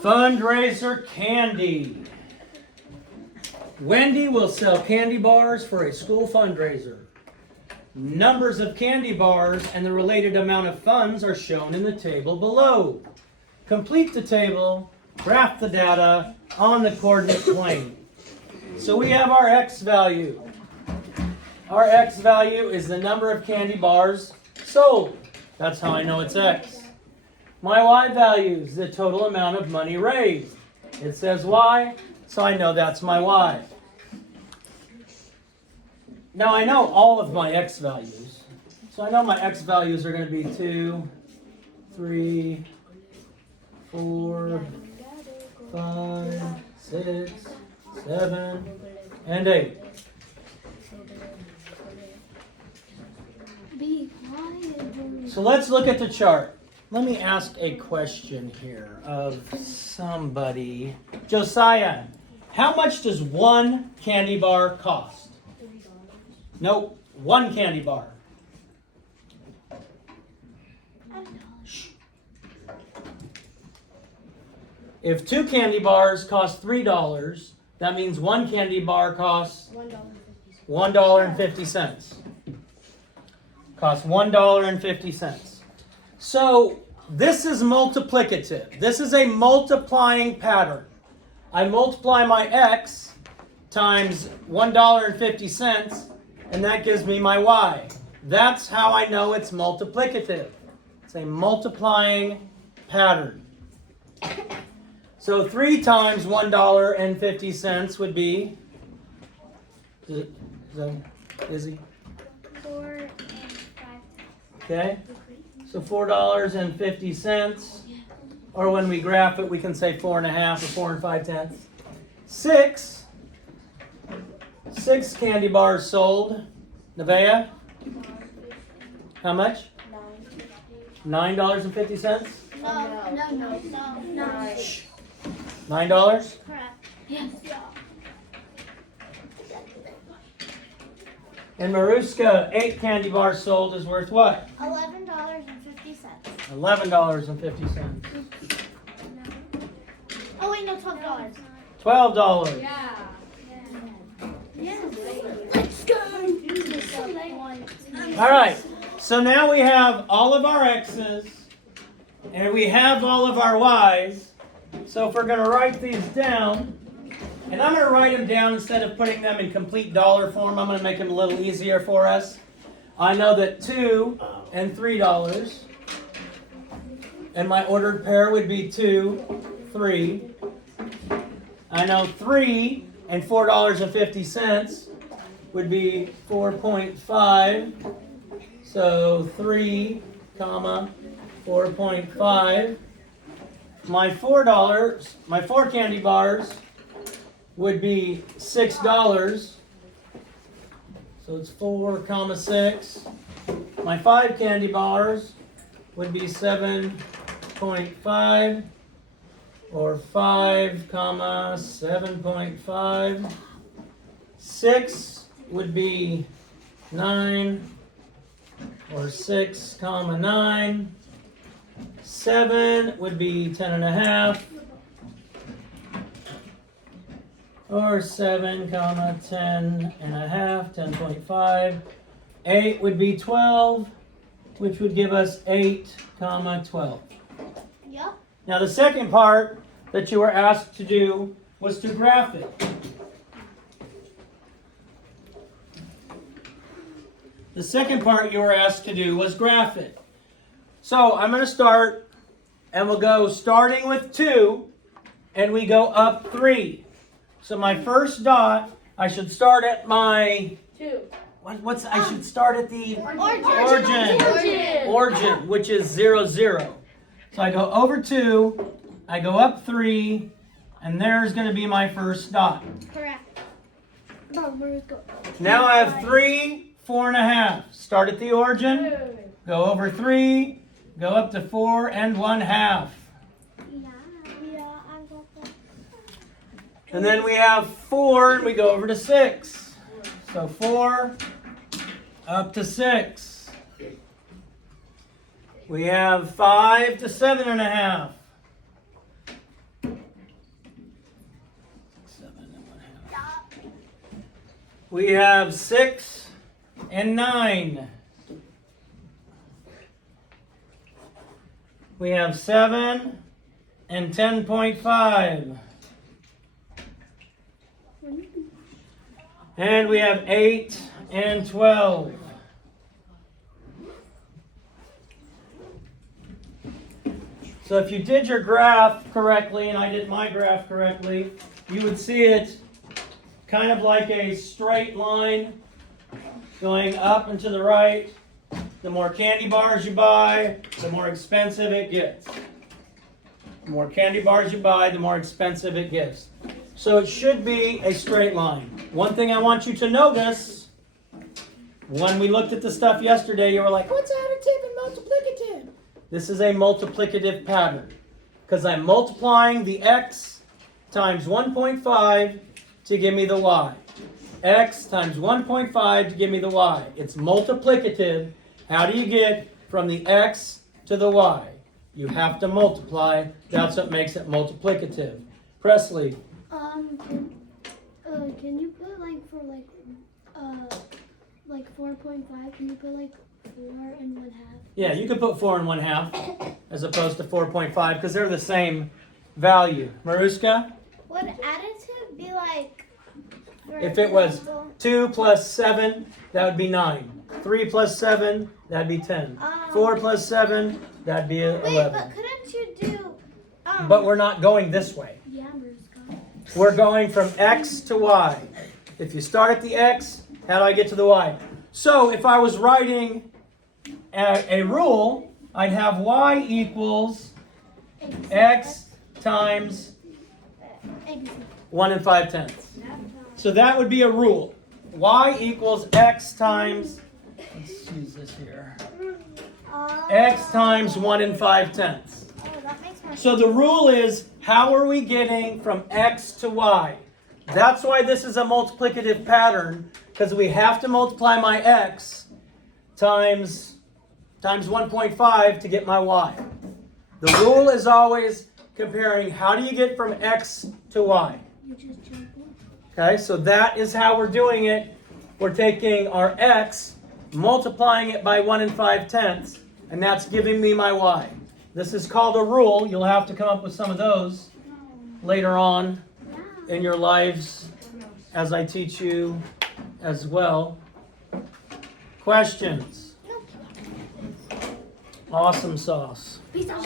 Fundraiser Candy. Wendy will sell candy bars for a school fundraiser. Numbers of candy bars and the related amount of funds are shown in the table below. Complete the table, graph the data on the coordinate plane. So we have our x value. Our x value is the number of candy bars sold. That's how I know it's x. My y value is the total amount of money raised. It says y, so I know that's my y. Now I know all of my x values. So I know my x values are going to be 2, 3, 4, 5, 6, 7, and 8. So let's look at the chart. Let me ask a question here of somebody. Josiah, how much does one candy bar cost? Nope, one candy bar. Shh. If two candy bars cost $3, that means one candy bar costs $1.50. Costs $1.50. So this is multiplicative. This is a multiplying pattern. I multiply my x times $1.50, and that gives me my y. That's how I know it's multiplicative. It's a multiplying pattern. So 3 times $1.50 would be, Izzy? 4 and 5. Okay, so $4.50, or when we graph it, we can say 4.5 or 4 and 5/10. 6 candy bars sold. Nevaeh, how much? $9.50. No. $9. Correct. Yes. And Maruska, 8 candy bars sold is worth what? $11.50. $11.50. Oh wait, no, $12. $12. Yeah. Let's go. All right, so now we have all of our x's, and we have all of our y's. So if we're going to write these down, and I'm going to write them down instead of putting them in complete dollar form, I'm going to make them a little easier for us. I know that $2 and $3, and my ordered pair would be 2, 3. I know 3 and $4.50 would be 4.5. So 3, 4.5. My $4, my 4 candy bars would be $6. So it's 4, 6. My 5 candy bars would be 7.5, or 5, 7.5. 6 would be 9, or 6, 9. 7 would be 10.5, or 7, 10.5, 10.5. 8 would be 12, which would give us 8, 12. Yep. Now the second part that you were asked to do was to graph it. The second part you were asked to do was graph it. So I'm going to start, and we'll go starting with 2, and we go up 3. So my first dot, I should start at my 2. I should start at the origin, which is 0, 0. So I go over 2, I go up 3, and there's going to be my first dot. Correct. Now I have 3, 4.5. Start at the origin, go over 3, go up to 4 and 1/2. Yeah, I got that. And then we have 4, and we go over to 6. So 4 up to 6. We have 5 to 7.5. We have 6 and 9. We have 7 and 10.5. And we have 8 and 12. So if you did your graph correctly, and I did my graph correctly, you would see it kind of like a straight line going up and to the right. The more candy bars you buy, the more expensive it gets. The more candy bars you buy, the more expensive it gets. So it should be a straight line. One thing I want you to notice, when we looked at the stuff yesterday, you were like, what's additive and multiplicative? This is a multiplicative pattern because I'm multiplying the x times 1.5 to give me the y. X times 1.5 to give me the y. It's multiplicative. How do you get from the x to the y? You have to multiply. That's what makes it multiplicative. Presley. Can you put like 4.5? Can you put like 4 and 1/2? Yeah, you could put 4 and 1/2 as opposed to 4.5 because they're the same value. Maruska? Would additive be like? If it was 2 plus 7, that would be 9. 3 plus 7, that'd be 10. 4 plus 7, that'd be 11. Wait, but couldn't you do? But we're not going this way. Yeah, Mariska. We're going from x to y. If you start at the x, how do I get to the y? So if I was writing a rule, I'd have y equals x times 1 and 5/10. So that would be a rule. Y equals x times, let's use this here, x times 1 and 5/10. Oh, that makes more sense. So the rule is, how are we getting from x to y? That's why this is a multiplicative pattern, because we have to multiply my x times 1.5 to get my y. The rule is always comparing how do you get from x to y. You just jump in. Okay, so that is how we're doing it. We're taking our x, multiplying it by 1 and 5/10, and that's giving me my y. This is called a rule. You'll have to come up with some of those later on in your lives as I teach you as well. Questions? Awesome sauce. Peace out.